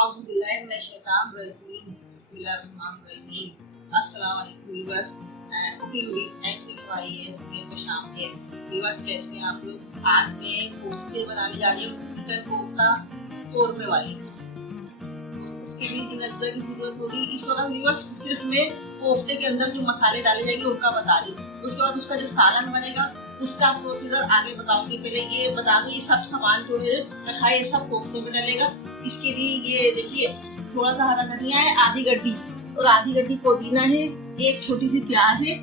अस्सलाम वालेकुम viewers, cooking with x में खुशामदीद। व्यूअर्स, कैसे हैं आप लोग? आज मैं कोफ्ते बनाने जा रही हूँ, चिकन कोफ्ता कोरमे वाले। तो उसके लिए 3 अज्जा की जरूरत होगी। इस वक्त व्यूअर्स सिर्फ मैं कोफ्ते के अंदर जो मसाले डाले जाएंगे उनका बता रही हूँ। उसके बाद उसका जो सालन बनेगा उसका प्रोसीजर आगे बताऊंगी। पहले ये बता दूं, ये सब सामान जो है रखा है ये सब कोफ्ते में डलेगा। इसके लिए ये देखिए, थोड़ा सा हरा धनिया है, आधी गड्डी और आधी गड्डी पुदीना है, एक छोटी सी प्याज है,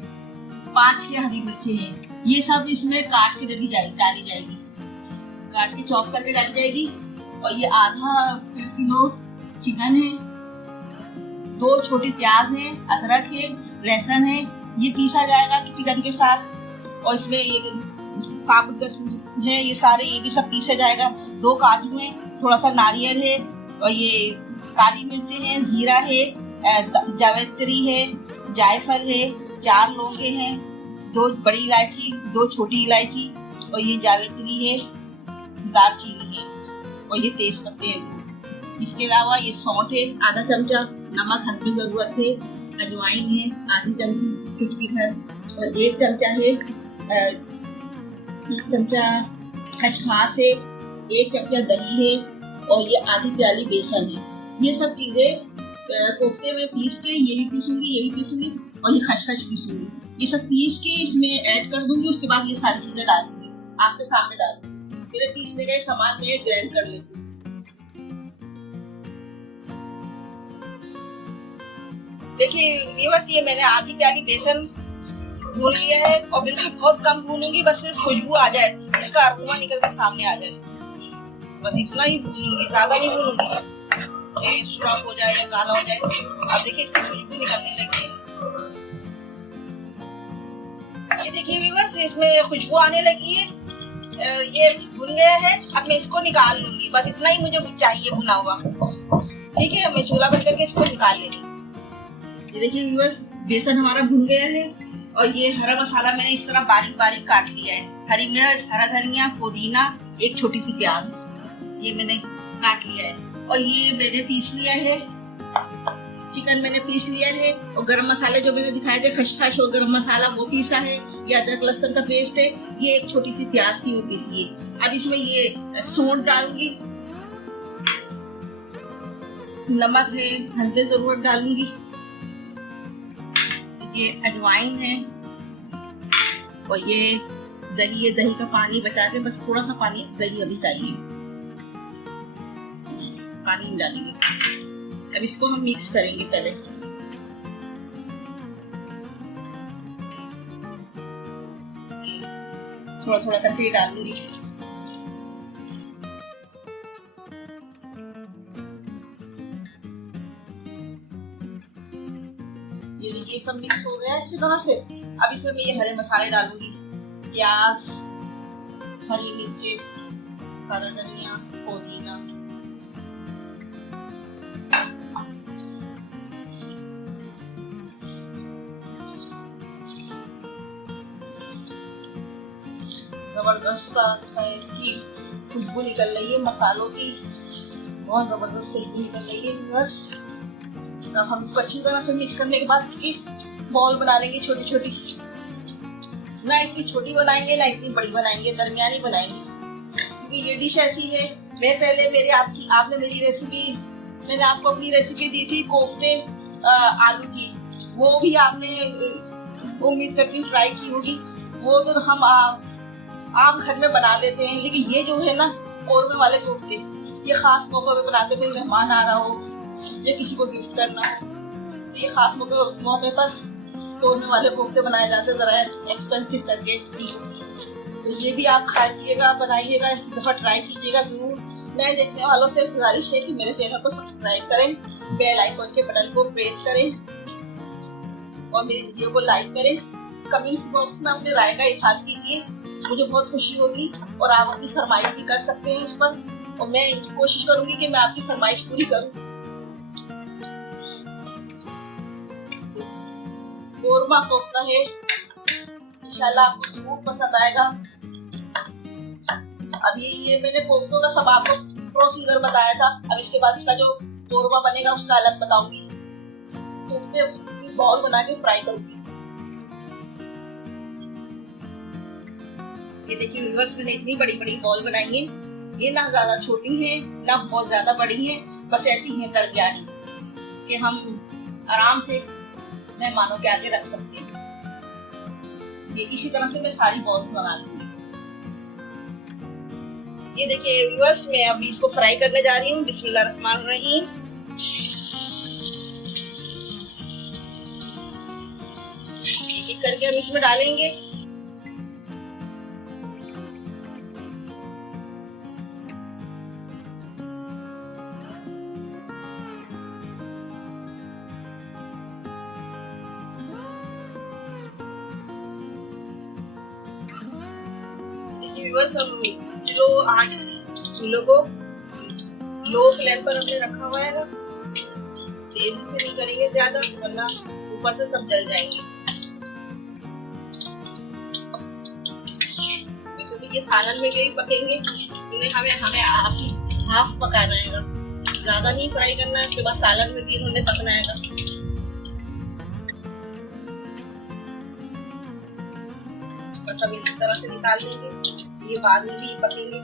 5-6 हरी मिर्ची हैं। ये सब इसमें काट के डाली जाएगी, काट के चॉप करके डाली जाएगी। और ये आधा किलो चिकन है, 2 छोटी प्याज है, अदरक है, लहसुन है, ये पीसा जाएगा चिकन के साथ। और इसमें ये साबुत है, ये सारे ये भी सब पीसा जाएगा। 2 काजू है, थोड़ा सा नारियल है, और ये काली मिर्चें हैं, जीरा है, जावित्री है, जायफल है, 4 लौंगे हैं, 2 बड़ी इलायची, 2 छोटी इलायची, और ये जावित्री है, दालचीनी है, और ये तेज पत्ते हैं। इसके अलावा ये सौंठ है, आधा चमचा, नमक हस्बे जरूरत है, अजवाइन है, आधी चमची चुटकी भर, और 1 चमचा है, 1 चमचा खसखस है, 1 चमचा दही है, और ये आधी प्याली बेसन है। ये सब चीजें कोफ्ते में पीस के, ये भी पीसूंगी, और ये खसखस पीसूंगी। ये सब पीस के इसमें ऐड कर दूंगी। उसके बाद ये सारी चीजें डालूंगी, आपके सामने डालूंगी। मेरे पीसने का सामान में ग्राइंड कर लेती हूँ। देखिए व्यूअर्स, ये मैंने आधी प्याली बेसन भून लिया है, और बिल्कुल बहुत कम भूनूंगी, बस सिर्फ खुशबू आ जाए, इसका अरोमा निकल के सामने आ जाए, बस इतना ही भूनूंगी, ज्यादा नहीं भूनूंगी, ये सुराख हो जाए या काला हो जाए। अब देखिए इसकी खुशबू निकलने लगी है। ये देखिए व्यूअर्स, इसमें खुशबू आने लगी है, ये भुन गया है। अब मैं इसको निकाल लूंगी, बस इतना ही मुझे चाहिए भुना हुआ। ठीक है, मैं चूल्हा बंद करके इसको निकाल लेंगी। ये देखिए व्यूअर्स, बेसन हमारा भुन गया है, और ये हरा मसाला मैंने इस तरह बारीक बारीक काट लिया है। हरी मिर्च, हरा धनिया, पुदीना, 1 छोटी सी प्याज, ये मैंने काट लिया है। और ये मैंने पीस लिया है, चिकन मैंने पीस लिया है। और गरम मसाले जो मैंने दिखाए थे, खसखस और गरम मसाला, वो पीसा है। ये अदरक लहसुन का पेस्ट है, ये 1 छोटी सी प्याज थी, वो पीसी है। अब इसमें ये सौंठ डालूंगी, नमक है हस्बे जरूरत डालूंगी, ये अजवाइन है, और ये दही है। दही का पानी बचा के, बस थोड़ा सा पानी दही अभी चाहिए, पानी डालेंगे। अब इसको हम मिक्स करेंगे पहले। थोड़ा थोड़ा करके डालूंगी। ये देखिए सब मिक्स हो गया अच्छी तरह से। अब इसमें मैं ये हरे मसाले डालूंगी, प्याज, हरी मिर्ची, हरा धनिया, पुदीना, जबरदस्त इसकी खुशबू निकल रही है, मसालों की बहुत जबरदस्त खुशबू निकल रही है बस। अब हम इसको अच्छी तरह से मिक्स करने के बाद इसकी बॉल बना लेंगे, छोटी छोटी। ना इतनी छोटी बनाएंगे ना इतनी बड़ी बनाएंगे, दरमियानी बनाएंगे, क्योंकि ये डिश ऐसी है। मैं पहले आपने मेरी रेसिपी, मैंने आपको अपनी रेसिपी दी थी कोफ्ते आलू की, वो भी आपने उम्मीद करती हूँ ट्राई की होगी। वो तो हम आम घर में बना लेते हैं, लेकिन ये जो है ना कोरमे वाले कोफ्ते, ये खास मौके पे बनाते हैं। कोई मेहमान आ रहा हो या किसी को गिफ्ट करना हो, तो ये खास मौके पर कोरमे वाले कोफ्ते बनाए जाते हैं, जरा एक्सपेंसिव करके। तो ये भी आप खाइएगा, बनाइएगा, एक दफा ट्राई कीजिएगा जरूर। नए देखने वालों से गुजारिश है कि मेरे चैनल को सब्सक्राइब करें, बेल आइकन के बटन को प्रेस करें, और मेरी वीडियो को लाइक करें। कमेंट्स बॉक्स में अपने राय का इज़हार कीजिए, मुझे बहुत खुशी होगी। और आप अपनी फरमाइश भी कर सकते हैं इस पर, और मैं कोशिश करूंगी कि मैं आपकी फरमाइश पूरी करूं। कोरमा कोफ्ता है, इंशाल्लाह आपको बहुत पसंद आएगा। अब ये मैंने कोफ्तों का सब आपको प्रोसीजर बताया था। अब इसके बाद इसका जो कोरमा बनेगा उसका अलग बताऊंगी। कोफ्ते की बॉल बना के फ्राई करूंगी। ये देखिए व्यूअर्स, मैंने इतनी बड़ी बड़ी बॉल बनाई है। ये ना ज्यादा छोटी है ना बहुत ज्यादा बड़ी है, बस ऐसी है दरमियानी कि हम आराम से मेहमानों के आगे रख सकते हैं। ये इसी तरह से मैं सारी बॉल बना लूंगी। ये देखिए व्यूअर्स, मैं अभी इसको फ्राई करने जा रही हूँ। बिस्मिल्लाहिर्रहमानिर्रहीम। एक एक करके हम इसमें डालेंगे। देखिए व्यूअर्स, हम स्लो आंच चूल्हे को लो फ्लेम पर हमने रखा हुआ है ना, तेज से नहीं करेंगे ज्यादा, वरना ऊपर से सब जल जाएंगे। वैसे तो ये सालन में भी पकेंगे, इन्हें हमें हाफ पकाना है, ज्यादा नहीं फ्राई करना है। उसके बाद सालन में भी इन्होंने पकना है। बस हम इसी तरह से निकाल लेंगे, ये बाद में भी पकेंगे।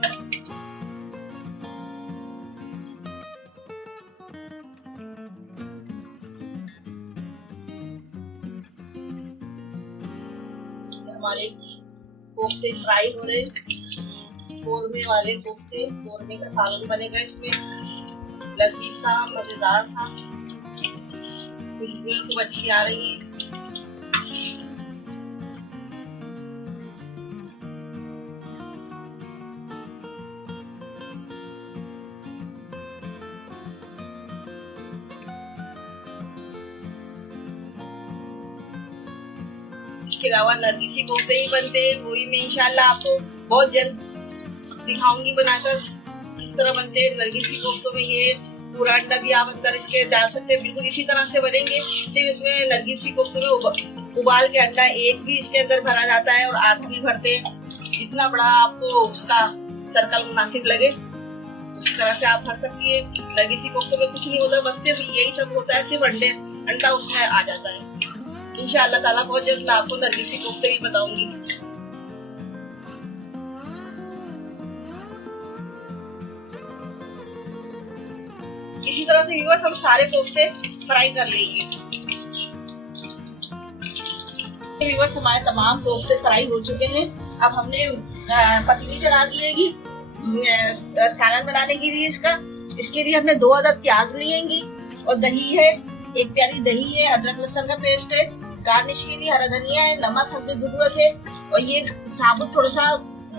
हमारे कोफ्ते फ्राई हो रहे, कोरमे वाले कोफ्ते, कोरमे का सालन बनेगा इसमें, लजीज सा मजेदार सा, खुशबू खूब अच्छी आ रही है। इसके अलावा नरगिसी कोफ्ते ही बनते हैं, वही मैं इंशाल्लाह आपको बहुत जल्द दिखाऊंगी बनाकर किस तरह बनते हैं। नरगिसी कोफ्तों में ये पूरा अंडा भी आप अंदर इसके डाल सकते हैं, बिल्कुल इसी तरह से बनेंगे। सिर्फ इसमें नरगिसी कोफ्तों में उबाल के अंडा एक भी इसके अंदर भरा जाता है और आधा भी भरते हैं। जितना बड़ा आपको उसका सर्कल मुनासिब लगे उस तरह से आप भर सकती है। नरगिसी कोफ्तों में कुछ नहीं होता, बस सिर्फ यही सब होता है, सिर्फ अंडा उसमें आ जाता है। इंशाअल्लाह ताला बहुत जल्द मैं आपको नरगिसी कोफ्ते भी बताऊंगी। इसी तरह से व्यूअर्स हम सारे कोफ्ते फ्राई कर लेंगे। व्यूअर्स, हमारे तमाम कोफ्ते फ्राई हो चुके हैं। अब हमने पतीली चढ़ा दी है सालन बनाने के लिए। इसके लिए हमने 2 अदद प्याज लिएंगी और दही है, 1 प्याली दही है, अदरक लहसुन का पेस्ट है, गार्निश के लिए हरा धनिया है, नमक हस्बे जरूरत है, और ये साबुत थोड़ा सा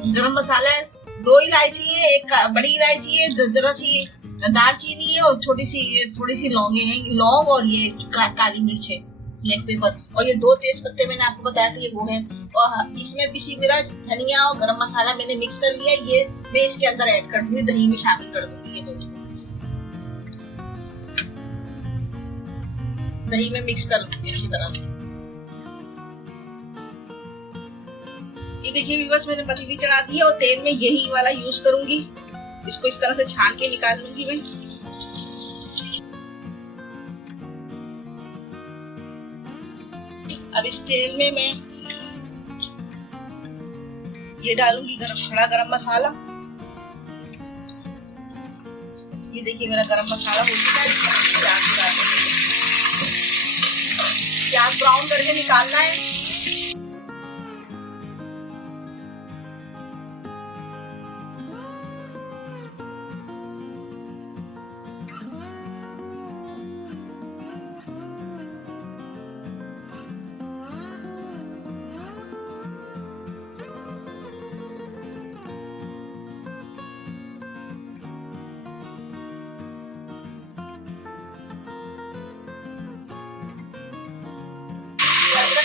गरम मसाला है, 2 इलायची है, 1 बड़ी इलायची है, 10 जरा सी दालचीनी है, और थोड़ी सी लौंगे हैं, लौंग, और ये काली मिर्च है, ब्लैक पेपर, और ये 2 तेज पत्ते मैंने आपको बताया था, ये वो है। और इसमें पिसी मिर्च, धनिया और गरम मसाला मैंने मिक्स कर लिया, ये मैं इसके अंदर ऐड कर दूंगी, दही में शामिल कर दूंगी। ये दही में मिक्स कर लूंगी अच्छी तरह से। ये देखिए व्यूअर्स, मैंने पतीली चढ़ा दी है और तेल में यही वाला यूज करूंगी। इसको इस तरह से छान के निकाल लूंगी मैं। अब इस तेल में मैं ये डालूंगी खड़ा गरम मसाला। ये देखिए मेरा गरम मसाला हो चुका है। प्याज ब्राउन करके निकालना है।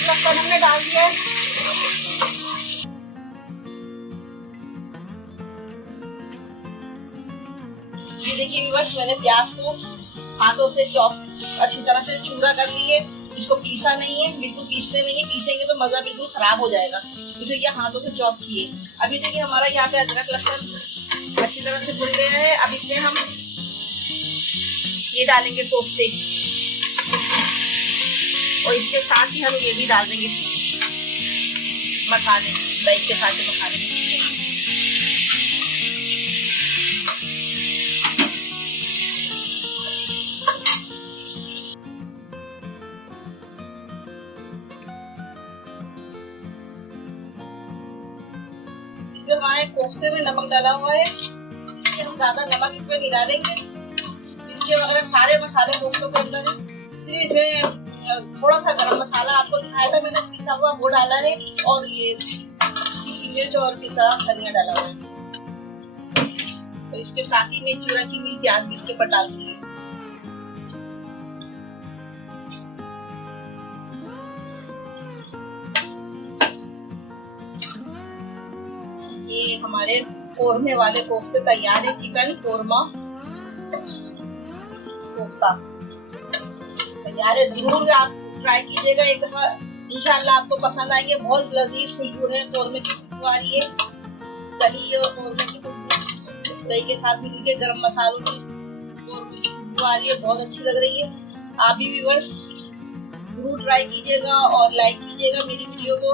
लहसुन हमने डाल दिया है। ये देखिए व्यूअर्स, मैंने प्याज को हाथों से चॉप अच्छी तरह से चूरा कर ली है। इसको पीसा नहीं है, बिल्कुल पीसते नहीं है, पीसेंगे तो मजा बिल्कुल खराब हो जाएगा, इसलिए ये हाथों से चॉप किए। अभी देखिए हमारा यहाँ पे अदरक लहसुन अच्छी तरह से भुन गया है। अब इसमें हम ये डालेंगे कोफ्ते और इसके साथ ही हम ये भी डाल देंगे मसाले, दही के साथ मसाले। इसमें हमारे कोफ्ते में नमक डाला हुआ है, इसलिए हम ज्यादा नमक इसमें नहीं डालेंगे। मिर्ची वगैरह सारे मसाले कोफ्तों के अंदर है, सिर्फ इसमें थोड़ा सा गरम मसाला आपको दिखाया था मैंने पिसा हुआ, वो डाला है, और ये पिसी मिर्च और पिसा धनिया डाला हुआ है। तो इसके साथ ही मैं चूरा की हुई प्याज भी इसके ऊपर डाल दूंगी। ये हमारे कोरमे वाले कोफ्ते तैयार है, चिकन कोरमा कोफ्ता तैयार है। जरूर आप ट्राई कीजिएगा एक दफा, इंशाल्लाह आपको पसंद आएंगे। बहुत लजीज खुशबू है, कोरमे की खुशबू आ रही है, दही और कोरमे की खुशबू, दही के साथ मिल के गरम मसालों की कोरमे की खुशबू आ रही है, बहुत अच्छी लग रही है। आप भी व्यूअर्स जरूर ट्राई कीजिएगा और लाइक कीजिएगा मेरी वीडियो को,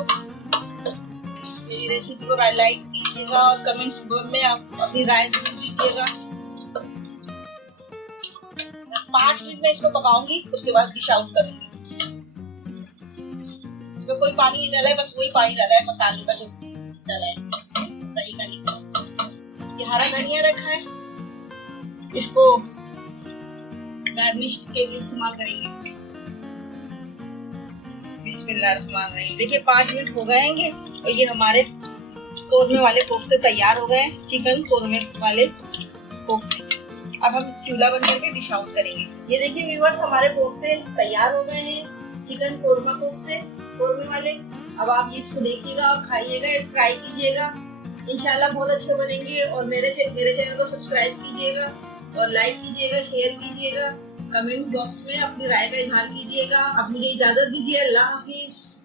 मेरी रेसिपी को लाइक कीजिएगा और कमेंट्स में आप अपनी राय जरूर दीजिएगा। 5 मिनट में इसको पकाऊंगी, उसके बाद डिश आउट करूंगी। इसमें कोई पानी नहीं डाला है, बस वही पानी डाला है मसालों का जो डाला है, दही का नहीं। ये हरा धनिया रखा है, इसको गार्निश के लिए इस्तेमाल करेंगे। बिस्मिल्लाहिर्रहमानिर्रहीम। देखिए 5 मिनट हो गए और ये हमारे कोरमे वाले कोफ्ते तैयार हो गए हैं, चिकन कोरमे वाले कोफ्ते। अब हम इस चूल्हा बंद करके डिश आउट करेंगे। ये देखिए व्यूअर्स, हमारे कोफ्ते तैयार हो गए हैं, चिकन कोरमा कोफ्ते कोरमे वाले। अब आप इसको देखिएगा और खाइएगा, ट्राई कीजिएगा, इंशाल्लाह बहुत अच्छे बनेंगे। और मेरे चैनल को सब्सक्राइब कीजिएगा और लाइक कीजिएगा, शेयर कीजिएगा, कमेंट बॉक्स में अपनी राय का इजहार कीजिएगा। अब मुझे इजाजत दीजिए, अल्लाह हाफिज।